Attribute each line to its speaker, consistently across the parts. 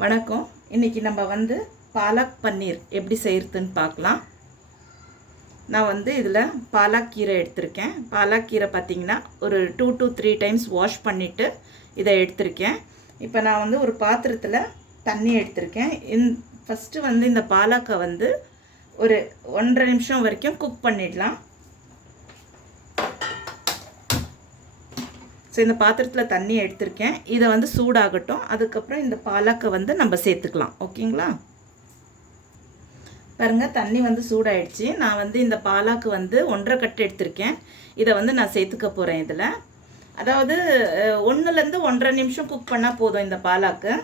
Speaker 1: வணக்கம். இன்றைக்கி நம்ம வந்து பாலக் பன்னீர் எப்படி செய்கிறதுன்னு பார்க்கலாம். நான் வந்து இதில் பாலக் கீரை எடுத்திருக்கேன். பாலக் கீரை பார்த்தீங்கன்னா ஒரு two to three times wash பண்ணிவிட்டு இதை எடுத்திருக்கேன். இப்போ நான் வந்து ஒரு பாத்திரத்தில் தண்ணி எடுத்திருக்கேன். இந் ஃபஸ்ட்டு வந்து இந்த பாலாக்கை வந்து ஒரு ஒன்றரை நிமிஷம் வரைக்கும் குக் பண்ணிடலாம். ஸோ இந்த பாத்திரத்தில் தண்ணி எடுத்திருக்கேன். இதை வந்து சூடாகட்டும். அதுக்கப்புறம் இந்த பாலக்கை வந்து நம்ம சேர்த்துக்கலாம். ஓகேங்களா? பாருங்கள் தண்ணி வந்து சூடாயிடுச்சு. நான் வந்து இந்த பாலாக்கு வந்து ஒன்றரை கட்டு எடுத்திருக்கேன். இதை வந்து நான் சேர்த்துக்க போகிறேன் இதில். அதாவது ஒன்றுலேருந்து ஒன்றரை நிமிஷம் குக் பண்ணால் போதும் இந்த பாலாக்கு.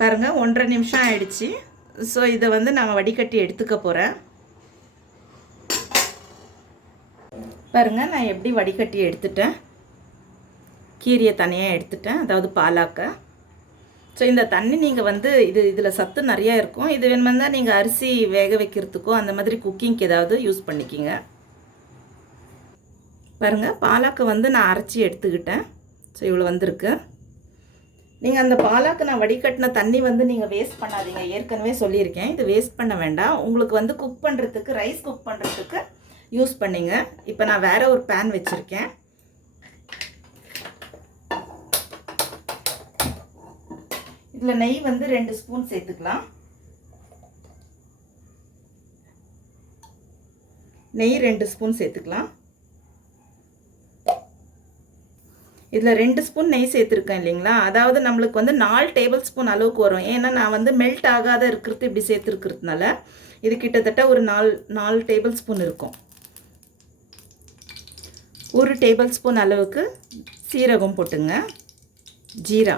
Speaker 1: பாருங்கள் ஒன்றரை நிமிஷம் ஆயிடுச்சு. ஸோ இதை வந்து நான் வடிகட்டி எடுத்துக்க போகிறேன் பாருங்கள் நான் எப்படி வடிகட்டி எடுத்துட்டேன். கீரியை தனியாக எடுத்துட்டேன் அதாவது பாலாக்க. ஸோ இந்த தண்ணி நீங்கள் வந்து இது இதில் சத்து நிறையா இருக்கும். இது வேணுமெண்டா நீங்கள் அரிசி வேக வைக்கிறதுக்கோ அந்த மாதிரி குக்கிங்க்கு ஏதாவது யூஸ் பண்ணிக்கிங்க. பாருங்கள் பாலாக்கை வந்து நான் அரைச்சி எடுத்துக்கிட்டேன். ஸோ இவ்வளோ வந்திருக்கு. நீங்கள் அந்த பாலாக்கு நான் வடிகட்டின தண்ணி வந்து நீங்கள் வேஸ்ட் பண்ணாதீங்க. ஏற்கனவே சொல்லியிருக்கேன். இது வேஸ்ட் பண்ண வேண்டாம். உங்களுக்கு வந்து குக் பண்ணுறதுக்கு ரைஸ் குக் பண்ணுறதுக்கு யூஸ் பண்ணிங்க. இப்போ நான் வேறு ஒரு பேன் வச்சுருக்கேன். இதில் நெய் வந்து ரெண்டு ஸ்பூன் சேர்த்துக்கலாம். நெய் ரெண்டு ஸ்பூன் சேர்த்துக்கலாம். இதில் ரெண்டு ஸ்பூன் நெய் சேர்த்துருக்கேன் இல்லைங்களா? அதாவது நம்மளுக்கு வந்து நாலு டேபிள் ஸ்பூன் அளவுக்கு வரும். ஏன்னா நான் வந்து மெல்ட் ஆகாத இருக்கிறது இப்படி சேர்த்துருக்கிறதுனால இது கிட்டத்தட்ட ஒரு நாலு நாலு டேபிள் ஸ்பூன் இருக்கும். ஒரு டேபிள் ஸ்பூன் அளவுக்கு சீரகம் போட்டுங்க. ஜீரா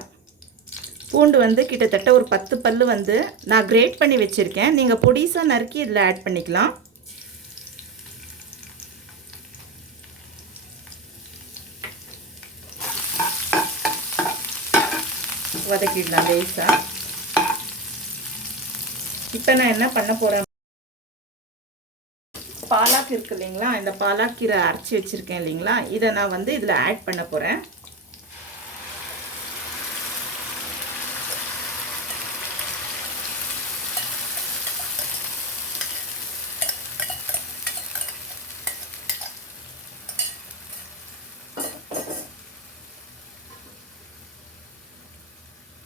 Speaker 1: பூண்டு வந்து கிட்டத்தட்ட ஒரு பத்து பல் வந்து நான் கிரேட் பண்ணி வச்சுருக்கேன். நீங்கள் பொடிசாக நறுக்கி இதில் ஆட் பண்ணிக்கலாம். வதக்கிடலாம் லேசாக இப்போ நான் என்ன பண்ண போகிறேன் பாலாக் இருக்கு இல்லைங்களா? இந்த பாலாக்கீரை அரைச்சி வச்சுருக்கேன் இல்லைங்களா? இதை நான் வந்து இதில் ஆட் பண்ண போகிறேன்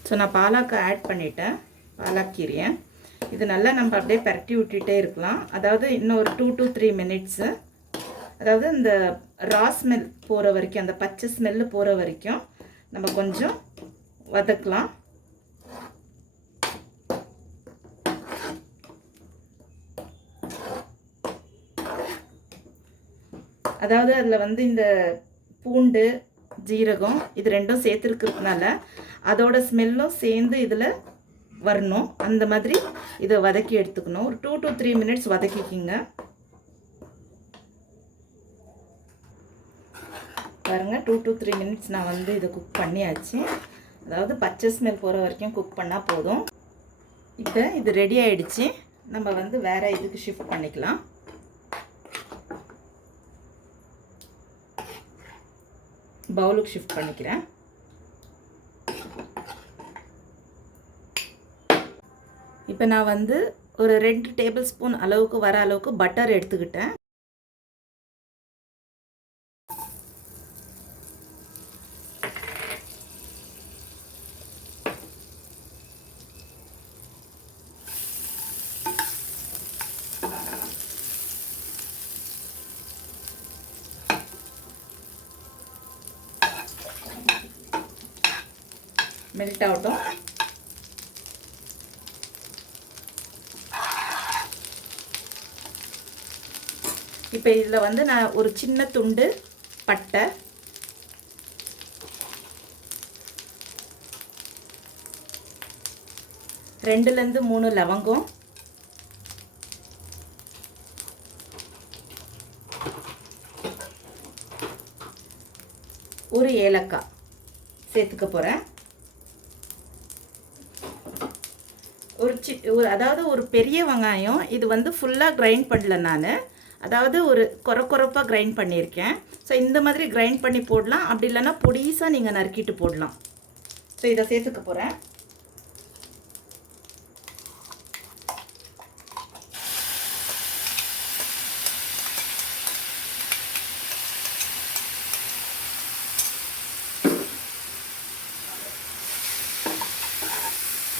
Speaker 1: ஸோ நான் பாலாக்கை ஆட் பண்ணிட்டேன் பாலாக்கீரையை. இது நல்லா நம்ம அப்படியே பரட்டி விட்டுட்டே இருக்கலாம். அதாவது இன்னும் ஒரு டூ டு த்ரீ மினிட்ஸு அதாவது இந்த ரா ஸ்மெல் போகிற வரைக்கும் அந்த பச்சை ஸ்மெல்லு போகிற வரைக்கும் நம்ம கொஞ்சம் வதக்கலாம். அதாவது அதில் வந்து இந்த பூண்டு ஜீரகம் இது ரெண்டும் சேர்த்துருக்கிறதுனால அதோட ஸ்மெல்லும் சேர்ந்து இதில் வரணும். அந்த மாதிரி இதை வதக்கி எடுத்துக்கணும். ஒரு டூ டு த்ரீ மினிட்ஸ் வதக்கிக்கிங்க. பாருங்கள் டூ டு த்ரீ மினிட்ஸ் நான் வந்து இதை குக் பண்ணியாச்சு. அதாவது பச்சை ஸ்மெல் போகிற வரைக்கும் குக் பண்ணால் போதும். இப்போ இது ரெடி ஆகிடுச்சு நம்ம வந்து வேறு இதுக்கு ஷிஃப்ட் பண்ணிக்கலாம். பவுலுக்கு ஷிஃப்ட் பண்ணிக்கிறேன். இப்போ நான் வந்து ஒரு ரெண்டு டேபிள் ஸ்பூன் அளவுக்கு வர அளவுக்கு பட்டர் எடுத்துக்கிட்டேன். மெல்ட் ஆகட்டும் இப்போ இதில் வந்து நான் ஒரு சின்ன துண்டு பட்டை ரெண்டுலேருந்து மூணு லவங்கம் ஒரு ஏலக்காய் சேர்த்துக்க போகிறேன் ஒரு சி ஒரு அதாவது ஒரு பெரிய வெங்காயம் இது வந்து ஃபுல்லாக கிரைண்ட் பண்ணல நான். அதாவது ஒரு குறை குறைப்பாக கிரைண்ட் பண்ணியிருக்கேன். ஸோ இந்த மாதிரி கிரைண்ட் பண்ணி போடலாம். அப்படி இல்லைன்னா பொடிசாக நீங்கள் நறுக்கிட்டு போடலாம். ஸோ இதை சேர்த்துக்க போகிறேன்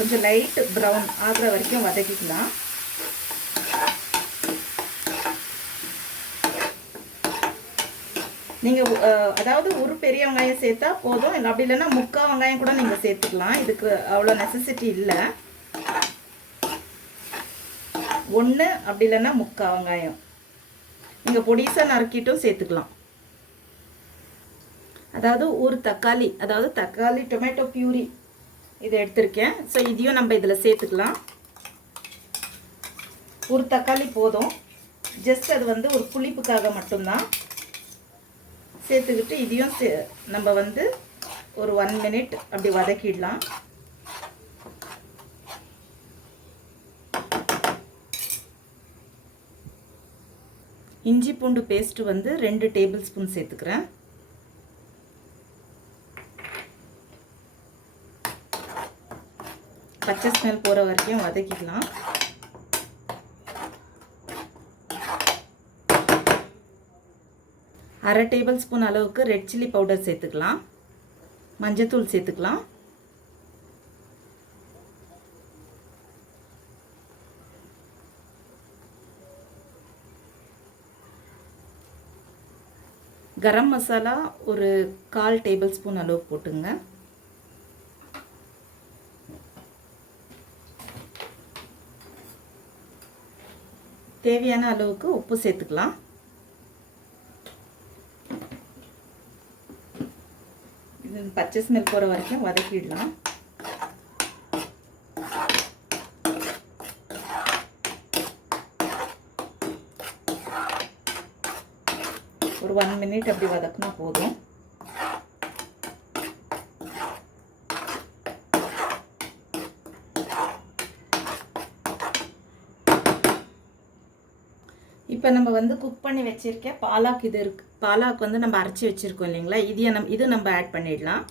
Speaker 1: கொஞ்சம் லைட் ப்ரௌன் ஆகிற வரைக்கும் வதக்கிக்கலாம். நீங்கள் அதாவது ஒரு பெரிய வெங்காயம் சேர்த்தா போதும். இல்லை அப்படி இல்லைன்னா முக்கால் வெங்காயம் கூட நீங்கள் சேர்த்துக்கலாம். இதுக்கு அவ்வளோ நெசசிட்டி இல்லை. ஒன்று அப்படி இல்லைன்னா முக்கால் வெங்காயம். நீங்கள் பொடிசாக நறுக்கிட்டும் சேர்த்துக்கலாம். அதாவது ஒரு தக்காளி அதாவது தக்காளி டொமேட்டோ பியூரி இதை எடுத்திருக்கேன். ஸோ இதையும் நம்ம இதில் சேர்த்துக்கலாம். ஒரு தக்காளி போதும். ஜஸ்ட் அது வந்து ஒரு புளிப்புக்காக மட்டும்தான். சேர்த்துக்கிட்டு இதையும் சே நம்ம வந்து ஒரு ஒன் மினிட் அப்படி வதக்கிடலாம். இஞ்சி பூண்டு பேஸ்ட்டு வந்து ரெண்டு டேபிள் ஸ்பூன் சேர்த்துக்கிறேன். பச்சை ஸ்மெல் போகிற வரைக்கும் வதக்கிக்கலாம். அரை டேபிள் ஸ்பூன் அளவுக்கு ரெட் சில்லி பவுடர் சேர்த்துக்கலாம். மஞ்சத்தூள் சேர்த்துக்கலாம். கரம் மசாலா ஒரு கால் டேபிள் ஸ்பூன் அளவு போட்டுங்க. தேவையான அளவுக்கு உப்பு சேர்த்துக்கலாம். இது பச்சை ஸ்மெல் போகிற வரைக்கும் வதக்கிடலாம். ஒரு ஒன் மினிட் அப்படி வதக்குனா போதும். இப்போ நம்ம வந்து குக் பண்ணி வச்சுருக்க பாலாக் இது இருக்கு. பாலாக் வந்து நம்ம அரைச்சி வச்சுருக்கோம் இல்லைங்களா? இதையை நம் இது நம்ம ஆட் பண்ணிடலாம்.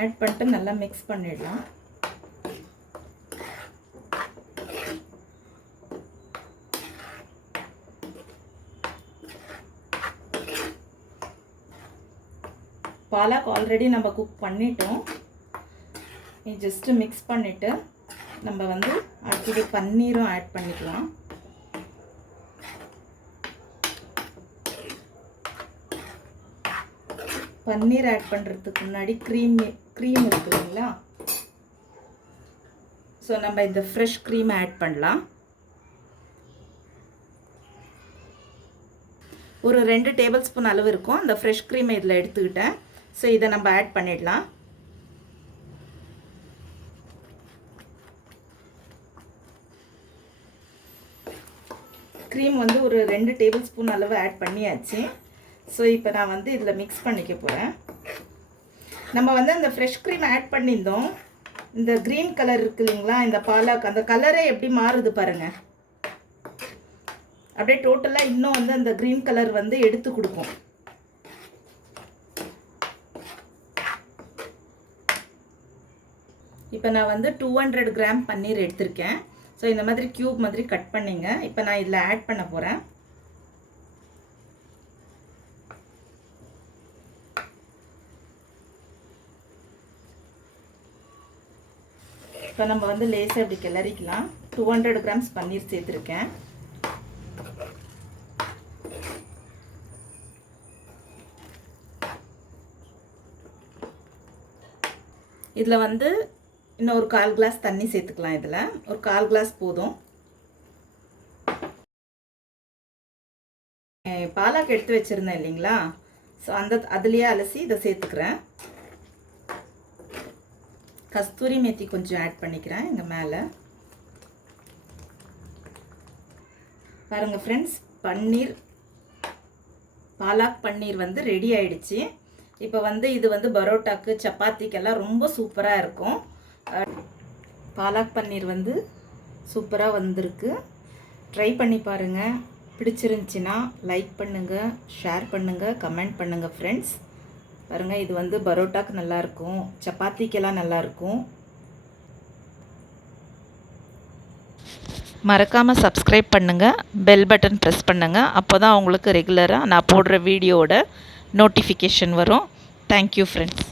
Speaker 1: ஆட் பண்ணிட்டு நல்லா மிக்ஸ் பண்ணிடலாம். பாலாக் ஆல்ரெடி நம்ம குக் பண்ணிட்டோம். ஜஸ்ட்டு மிக்ஸ் பண்ணிவிட்டு நம்ம வந்து அடுத்தது பன்னீரும் ஆட் பண்ணிக்கலாம். பன்னீர் ஆட் பண்ணுறதுக்கு முன்னாடி க்ரீம் க்ரீம் இருக்கு இல்லைங்களா? ஸோ நம்ம இந்த ஃப்ரெஷ் க்ரீம் ஆட் பண்ணலாம். ஒரு ரெண்டு டேபிள் ஸ்பூன் அளவு இருக்கும். அந்த ஃப்ரெஷ் க்ரீமை இதில் எடுத்துக்கிட்டேன். ஸோ இதை நம்ம ஆட் பண்ணிடலாம். க்ரீம் வந்து ஒரு ரெண்டு டேபிள் ஸ்பூன் அளவு ஆட் பண்ணியாச்சு. ஸோ இப்போ நான் வந்து இதில் மிக்ஸ் பண்ணிக்க போகிறேன் நம்ம வந்து அந்த ஃப்ரெஷ் க்ரீம் ஆட் பண்ணியிருந்தோம். இந்த க்ரீன் கலர் இருக்கு இல்லைங்களா இந்த பாலாக் அந்த கலரே எப்படி மாறுது பாருங்கள் அப்படியே டோட்டலாக இன்னும் வந்து அந்த க்ரீன் கலர் வந்து எடுத்து கொடுக்கும் இப்போ நான் வந்து டூ ஹண்ட்ரட் கிராம் பன்னீர் எடுத்திருக்கேன். ஸோ இந்த மாதிரி க்யூப் மாதிரி கட் பண்ணிங்க. இப்போ நான் இதில் ஆட் பண்ண போகிறேன் இப்போ நம்ம வந்து லேசாக இப்படி கிளறிக்கலாம். டூ ஹண்ட்ரட் கிராம்ஸ் பன்னீர் சேர்த்துருக்கேன். இதில் வந்து இன்னும் ஒரு கால் கிளாஸ் தண்ணி சேர்த்துக்கலாம் இதில். ஒரு கால் கிளாஸ் போதும். பாலாக்கு எடுத்து வச்சுருந்தேன் இல்லைங்களா? ஸோ அந்த அதுலேயே அலசி இதை சேர்த்துக்கிறேன். கஸ்தூரி மேத்தி கொஞ்சம் ஆட் பண்ணிக்கிறேன் இங்கே மேலே. பாருங்கள் ஃப்ரெண்ட்ஸ் பன்னீர் பாலாக் பன்னீர் வந்து ரெடி ஆயிடுச்சு. இப்போ வந்து இது வந்து பரோட்டாக்கு சப்பாத்திக்கெல்லாம் ரொம்ப சூப்பராக இருக்கும். பாலாக் பன்னீர் வந்து சூப்பராக வந்திருக்கு. ட்ரை பண்ணி பாருங்கள் பிடிச்சிருந்துச்சின்னா லைக் பண்ணுங்கள் ஷேர் பண்ணுங்கள் கமெண்ட் பண்ணுங்கள் ஃப்ரெண்ட்ஸ் பாருங்கள் இது வந்து பரோட்டாக்கு நல்லாயிருக்கும் சப்பாத்திக்கெல்லாம் நல்லாயிருக்கும் மறக்காமல் சப்ஸ்கிரைப் பண்ணுங்கள் பெல் பட்டன் ப்ரெஸ் பண்ணுங்கள் அப்போ தான் உங்களுக்கு ரெகுலராக நான் போடுற வீடியோவோட நோட்டிஃபிகேஷன் வரும். Thank you friends